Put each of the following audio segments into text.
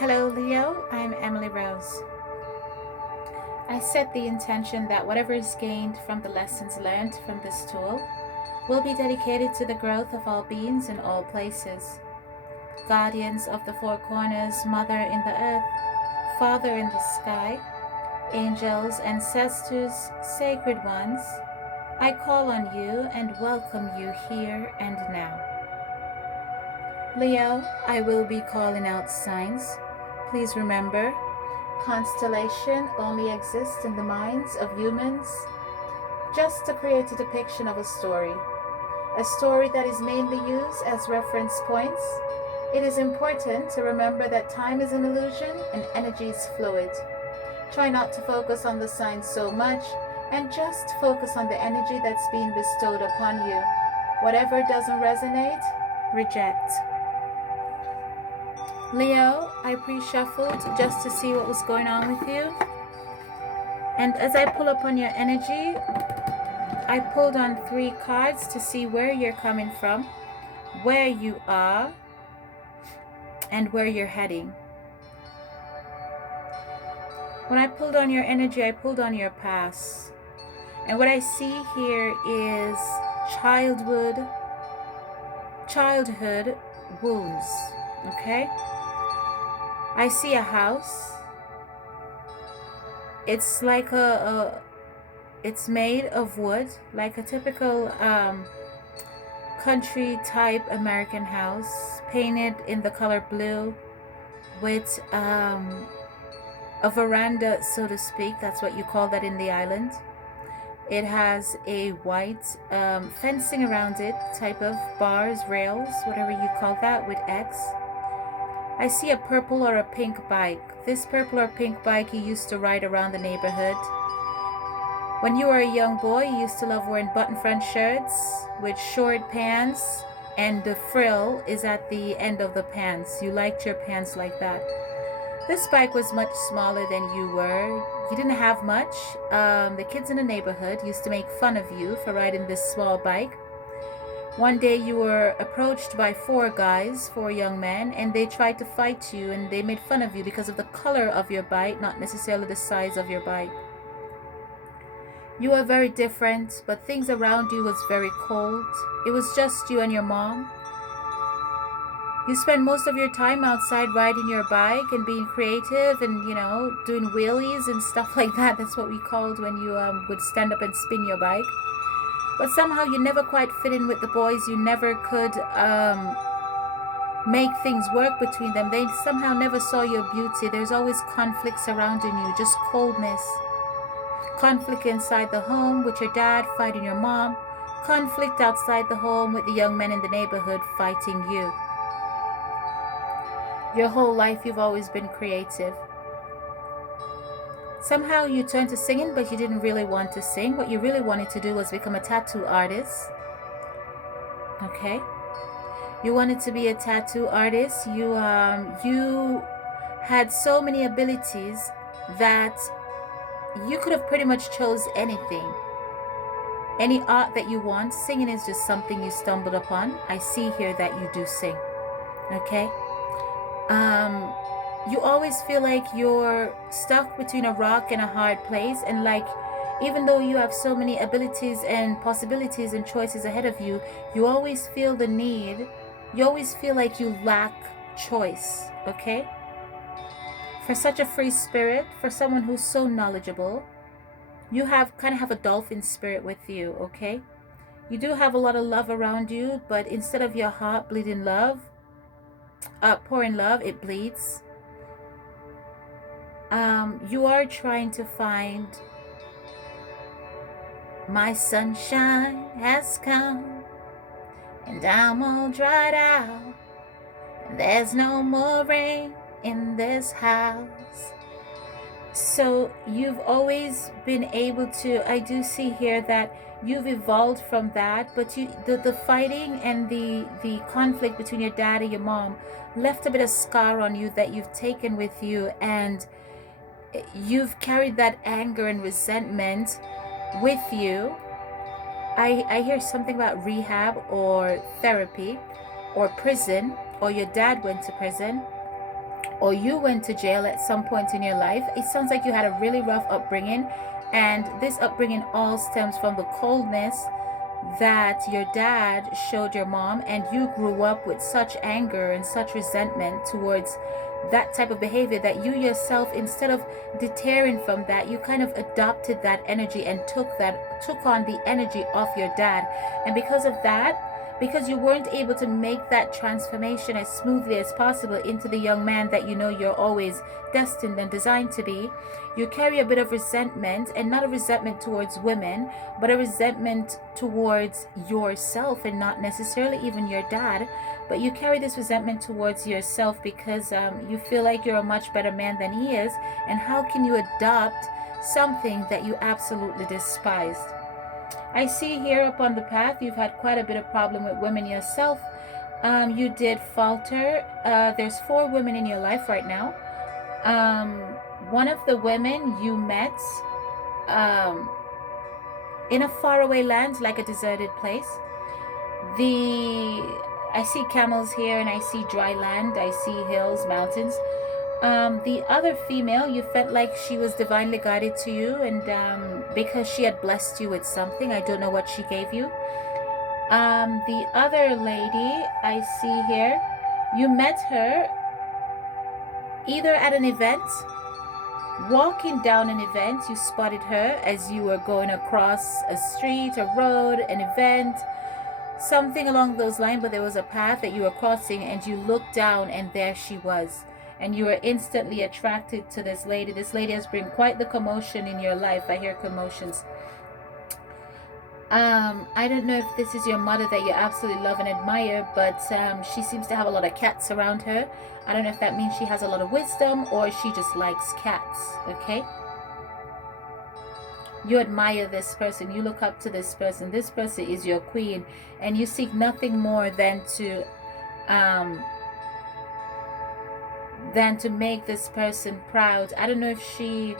Hello, Leo. I'm Emily Rose. I set the intention that whatever is gained from the lessons learned from this tool will be dedicated to the growth of all beings in all places. Guardians of the four corners, Mother in the earth, Father in the sky, angels, ancestors, sacred ones, I call on you and welcome you here and now. Leo, I will be calling out signs. Please remember, constellation only exists in the minds of humans just to create a depiction of a story that is mainly used as reference points. It is important to remember that time is an illusion and energy is fluid. Try not to focus on the signs so much and just focus on the energy that's being bestowed upon you. Whatever doesn't resonate, reject. Leo, I pre-shuffled just to see what was going on with you. And as I pull upon your energy, I pulled on 3 cards to see where you're coming from, where you are, and where you're heading. When I pulled on your energy, I pulled on your past. And what I see here is childhood wounds, okay? I see a house. It's like it's made of wood, like a typical country type American house, painted in the color blue with a veranda, so to speak. That's what you call that in the island. It has a white fencing around it, type of bars, rails, whatever you call that, with X. I see a purple or a pink bike. This purple or pink bike you used to ride around the neighborhood. When you were a young boy, you used to love wearing button front shirts with short pants, and the frill is at the end of the pants. You liked your pants like that. This bike was much smaller than you were. You didn't have much. The kids in the neighborhood used to make fun of you for riding this small bike. One day you were approached by 4 guys, 4 young men, and they tried to fight you, and they made fun of you because of the color of your bike, not necessarily the size of your bike. You were very different, but things around you was very cold. It was just you and your mom. You spend most of your time outside riding your bike and being creative and, doing wheelies and stuff like that. That's what we called when you would stand up and spin your bike. But somehow you never quite fit in with the boys. You never could make things work between them. They somehow never saw your beauty. There's always conflict surrounding you, just coldness. Conflict inside the home with your dad fighting your mom. Conflict outside the home with the young men in the neighborhood fighting you. Your whole life you've always been creative. Somehow you turned to singing, but you didn't really want to sing. What you really wanted to do was become a tattoo artist. Okay? You wanted to be a tattoo artist. You had so many abilities that you could have pretty much chose anything. Any art that you want. Singing is just something you stumbled upon. I see here that you do sing. Okay? You always feel like you're stuck between a rock and a hard place, and like even though you have so many abilities and possibilities and choices ahead of you, you always feel the need, you always feel like you lack choice, okay? For such a free spirit, for someone who's so knowledgeable, you kind of have a dolphin spirit with you, okay? You do have a lot of love around you, but instead of your heart bleeding love, pouring love, it bleeds. You are trying to find my sunshine has come and I'm all dried out and there's no more rain in this house. So you've always been able to, I do see here that you've evolved from that, but the fighting and the conflict between your dad and your mom left a bit of scar on you that you've taken with you, and you've carried that anger and resentment with you. I hear something about rehab or therapy or prison, or your dad went to prison. or you went to jail at some point in your life. It sounds like you had a really rough upbringing, and this upbringing all stems from the coldness that your dad showed your mom, and you grew up with such anger and such resentment towards that type of behavior that you yourself, instead of deterring from that, you kind of adopted that energy and took on the energy of your dad. And because of that, because you weren't able to make that transformation as smoothly as possible into the young man that you know you're always destined and designed to be, you carry a bit of resentment, and not a resentment towards women, but a resentment towards yourself, and not necessarily even your dad, but you carry this resentment towards yourself because you feel like you're a much better man than he is, and how can you adopt something that you absolutely despised? I see here up on the path you've had quite a bit of problem with women yourself. You did falter. There's 4 women in your life right now. One of the women you met um, in a faraway land, like a deserted place. I see camels here, and I see dry land. I see hills, mountains. The other female, you felt like she was divinely guided to you, and because she had blessed you with something, I don't know what she gave you. The other lady I see here, you met her either at an event, walking down an event. You spotted her as you were going across a street, a road, an event, something along those lines, but there was a path that you were crossing, and you looked down, and there she was, and you were instantly attracted to this lady. This lady has been quite the commotion in your life. I hear commotions. I don't know if this is your mother that you absolutely love and admire, but she seems to have a lot of cats around her. I don't know if that means she has a lot of wisdom, or she just likes cats. Okay, you admire this person, you look up to this person. This person is your queen, and you seek nothing more than to make this person proud. I don't know if she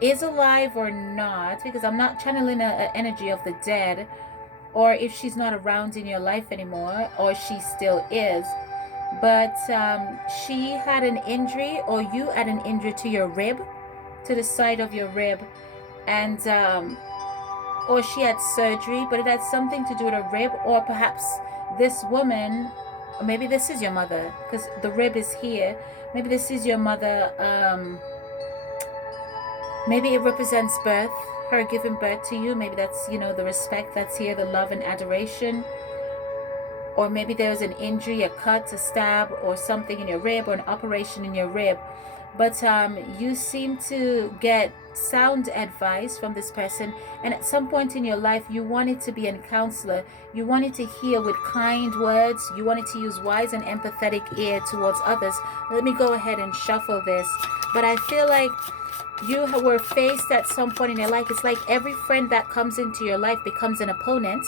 is alive or not, because I'm not channeling an energy of the dead, or if she's not around in your life anymore, or she still is. But she had an injury, or you had an injury to your rib, to the side of your rib, and or she had surgery, but it had something to do with her rib, or perhaps this woman, maybe this is your mother, because the rib is here. Maybe this is your mother. Maybe it represents birth, her giving birth to you. Maybe that's, the respect that's here, the love and adoration. Or maybe there's an injury, a cut, a stab, or something in your rib, or an operation in your rib. But you seem to get sound advice from this person, and at some point in your life you wanted to be a counselor. You wanted to heal with kind words. You wanted to use wise and empathetic ear towards others. Let me go ahead and shuffle this. But I feel like you were faced at some point in your life. It's like every friend that comes into your life becomes an opponent,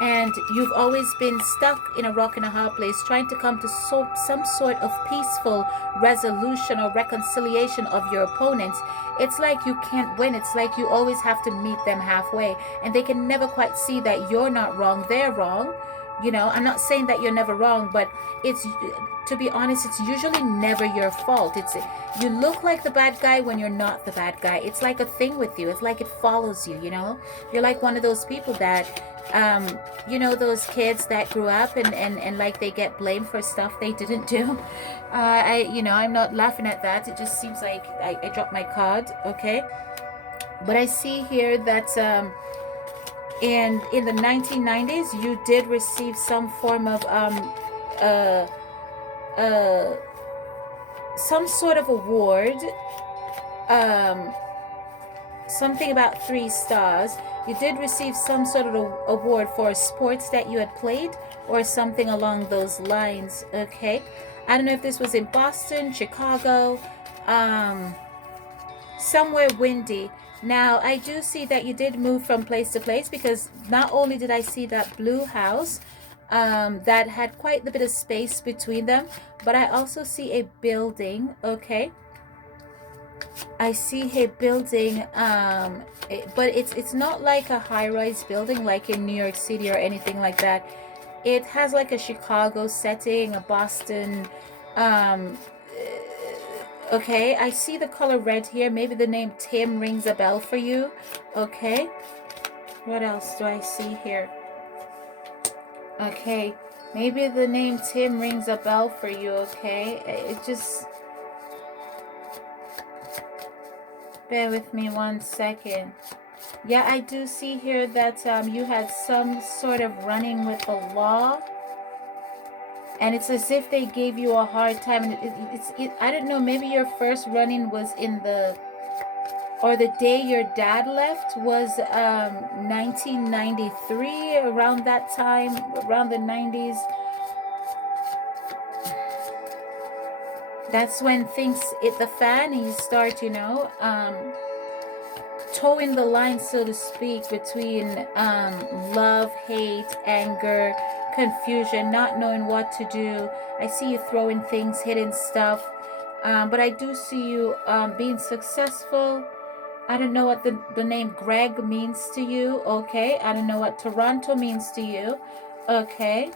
and you've always been stuck in a rock and a hard place, trying to come to some sort of peaceful resolution or reconciliation of your opponents. It's like you can't win. It's like you always have to meet them halfway, and they can never quite see that you're not wrong, they're wrong. I'm not saying that you're never wrong, but it's, to be honest, it's usually never your fault. You look like the bad guy when you're not the bad guy. It's like a thing with you. It's like it follows you. You're like one of those people that those kids that grew up and like they get blamed for stuff they didn't do. I'm not laughing at that. It just seems like I dropped my card. Okay, but I see here that and in the 1990s you did receive some form of some sort of award, something about 3 stars. You did receive some sort of award for sports that you had played, or something along those lines. Okay, I don't know if this was in Boston, Chicago, somewhere windy. Now, I do see that you did move from place to place, because not only did I see that blue house that had quite a bit of space between them, but I also see a building. Okay, I see a building, but it's not like a high-rise building like in New York City or anything like that. It has like a Chicago setting, a Boston, Okay, I see the color red here. Maybe the name Tim rings a bell for you. Okay, what else do I see here? Okay, maybe the name Tim rings a bell for you. Okay, it just, bear with me 1 second. Yeah, I do see here that you had some sort of run-in with the law, and it's as if they gave you a hard time. And I don't know, maybe your first run-in was in the, or the day your dad left was 1993, around that time, around the 90s. That's when things hit the fan and you start, you know, towing the line, so to speak, between love, hate, anger, confusion, not knowing what to do. I see you throwing things, hitting stuff, but I do see you being successful. I don't know what the name Greg means to you. Okay, I don't know what Toronto means to you. Okay,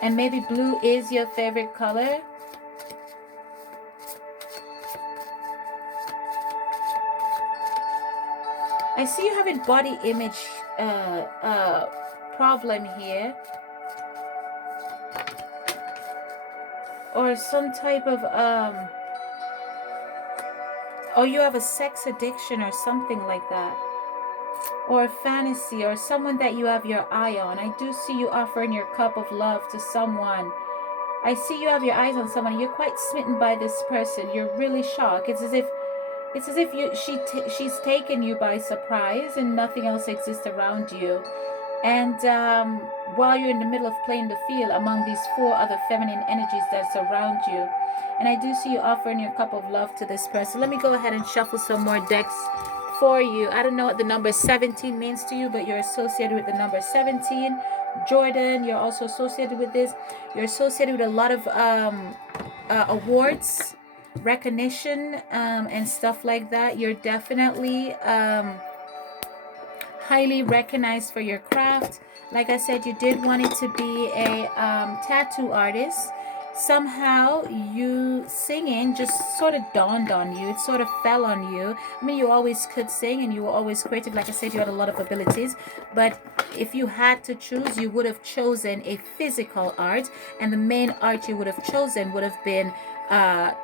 and maybe blue is your favorite color. I see you having body image problem here, or some type of or you have a sex addiction or something like that, or a fantasy, or someone that you have your eye on. I do see you offering your cup of love to someone. I see you have your eyes on someone. You're quite smitten by this person. You're really shocked. It's as if she's taken you by surprise and nothing else exists around you. And while you're in the middle of playing the field among these 4 other feminine energies that surround you, and I do see you offering your cup of love to this person. Let me go ahead and shuffle some more decks for you. I don't know what the number 17 means to you, but you're associated with the number 17. Jordan, you're also associated with this. You're associated with a lot of awards, recognition, and stuff like that. You're definitely highly recognized for your craft. Like I said, you did want it to be a tattoo artist. Somehow you singing just sort of dawned on you. It sort of fell on you. I mean, you always could sing and you were always creative. Like I said, you had a lot of abilities, but if you had to choose, you would have chosen a physical art, and the main art you would have chosen would have been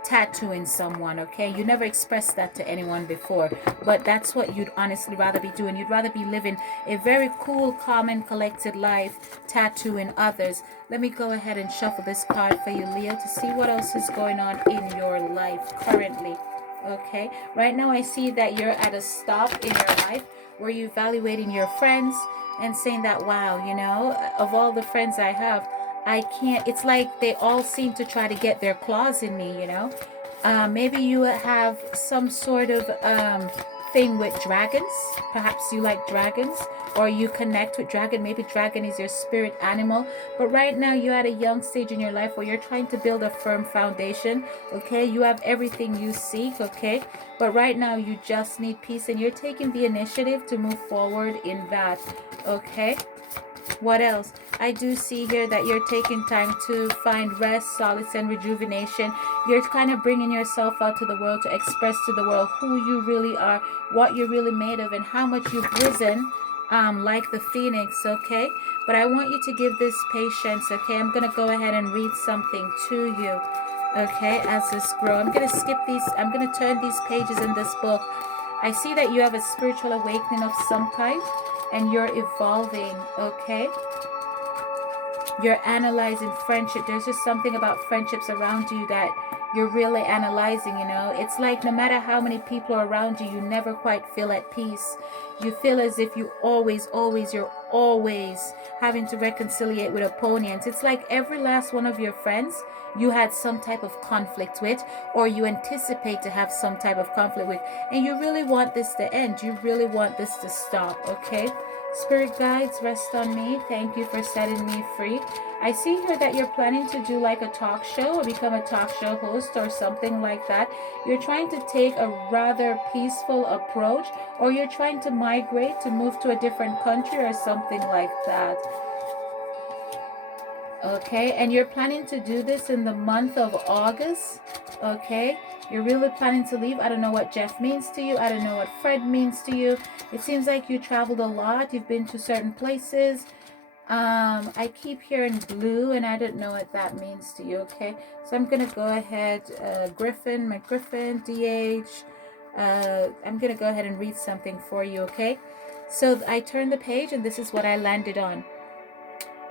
tattooing someone. Okay, you never expressed that to anyone before, but that's what you'd honestly rather be doing. You'd rather be living a very cool, calm, and collected life, tattooing others. Let me go ahead and shuffle this card for you, Leo, to see what else is going on in your life currently. Okay, right now I see that you're at a stop in your life where you're evaluating your friends and saying that, wow, you know, of all the friends I have, I can't, it's like they all seem to try to get their claws in me, you know. Maybe you have some sort of thing with dragons. Perhaps you like dragons, or you connect with dragon. Maybe dragon is your spirit animal. But right now you're at a young stage in your life where you're trying to build a firm foundation. Okay, you have everything you seek. Okay, but right now you just need peace, and you're taking the initiative to move forward in that. Okay, what else? I do see here that you're taking time to find rest, solace, and rejuvenation. You're kind of bringing yourself out to the world to express to the world who you really are, what you're really made of, and how much you've risen, like the phoenix. Okay, but I want you to give this patience. Okay, I'm gonna go ahead and read something to you. Okay, as this grows, I'm gonna skip these. I'm gonna turn these pages in this book. I see that you have a spiritual awakening of some kind, and you're evolving. Okay, you're analyzing friendship. There's just something about friendships around you that you're really analyzing, you know. It's like no matter how many people are around you, you never quite feel at peace. You feel as if you're always having to reconciliate with opponents. It's like every last one of your friends you had some type of conflict with, or you anticipate to have some type of conflict with, and you really want this to end. You really want this to stop. Okay, spirit guides, rest on me. Thank you for setting me free. I see here that you're planning to do like a talk show or become a talk show host or something like that. You're trying to take a rather peaceful approach, or you're trying to migrate to move to a different country or something like that. Okay, and you're planning to do this in the month of August. Okay, you're really planning to leave. I don't know what Jeff means to you. I don't know what Fred means to you. It seems like you traveled a lot. You've been to certain places. I keep hearing blue, and I don't know what that means to you. Okay, so I'm gonna go ahead, Griffin, McGriffin, DH. I'm gonna go ahead and read something for you. Okay, so I turned the page, and this is what I landed on.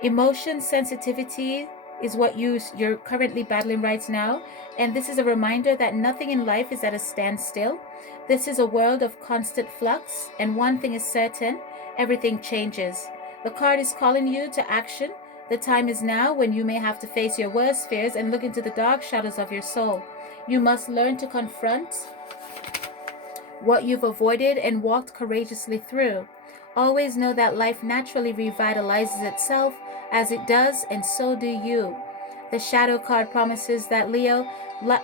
Emotion sensitivity is what you're currently battling right now, and this is a reminder that nothing in life is at a standstill. This is a world of constant flux, and one thing is certain: everything changes. The card is calling you to action. The time is now when you may have to face your worst fears and look into the dark shadows of your soul. You must learn to confront what you've avoided and walked courageously through. Always know that life naturally revitalizes itself as it does, and so do you. The shadow card promises that, Leo,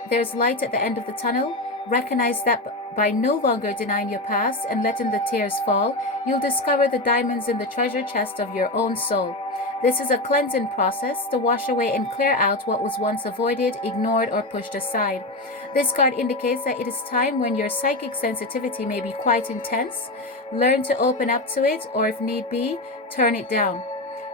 there's light at the end of the tunnel. Recognize that by no longer denying your past and letting the tears fall, you'll discover the diamonds in the treasure chest of your own soul. This is a cleansing process to wash away and clear out what was once avoided, ignored, or pushed aside. This card indicates that it is time when your psychic sensitivity may be quite intense. Learn to open up to it, or if need be, turn it down.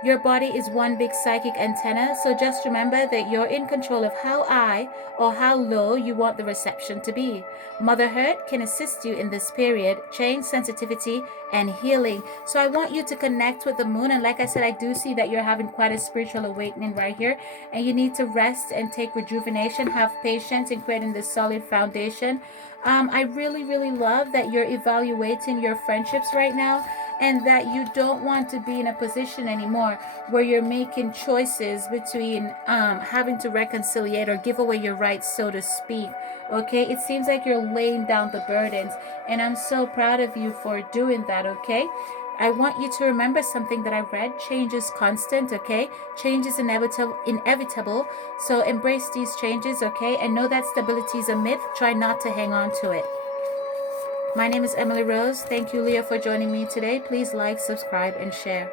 Your body is one big psychic antenna, so just remember that you're in control of how high or how low you want the reception to be. Mother Earth can assist you in this period, change sensitivity and healing. So I want you to connect with the moon, and like I said, I do see that you're having quite a spiritual awakening right here, and you need to rest and take rejuvenation, have patience in creating this solid foundation. I really, really love that you're evaluating your friendships right now, and that you don't want to be in a position anymore where you're making choices between having to reconciliate or give away your rights, so to speak. Okay, it seems like you're laying down the burdens, and I'm so proud of you for doing that. Okay, I want you to remember something that I read: change is constant. Okay, change is inevitable, so embrace these changes. Okay, and know that stability is a myth. Try not to hang on to it. My name is Emily Rose. Thank you, Leah, for joining me today. Please like, subscribe, and share.